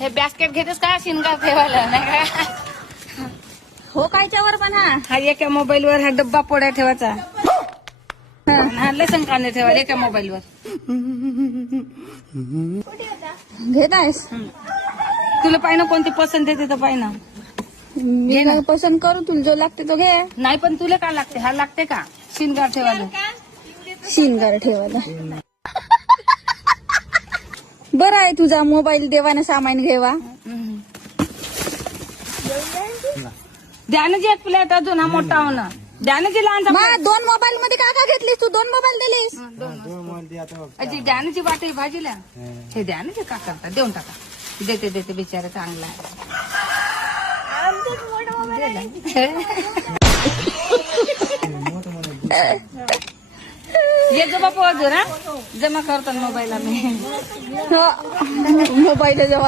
हे बॅस्केट घेतेस का शिनगार ठेवायला नाही का? हो कायच्यावर पण हा एका मोबाईलवर हा डब्बा पोळ्या ठेवायचा. हा लसण कांदे ठेवायला एका मोबाईलवर. घेत आहेस? तुला पाहिजे कोणती पसंत येते तर पाहिजे. मी काय पसंत करू, तुला जो लागते तो घे. नाही पण तुला काय लागते? हा लागते का शिनगार ठेवायला? शिनगार ठेवायला बरं आहे तुझा मोबाईल देवाने सामान घेवा. द्यानं जे एक प्लेट अजून हा मोठा होणं द्यानं जे लहान मग 2 मोबाईल मध्ये का घेतलीस तू? 2 मोबाईल दिलीस? अजी द्यानची वाटे भाजीला हे द्यानचे का करता देऊन टाका. देते देते बिचारा चांगला ये जो बापू अजून जमा करतात मोबाईल आम्ही मोबाईल जेव्हा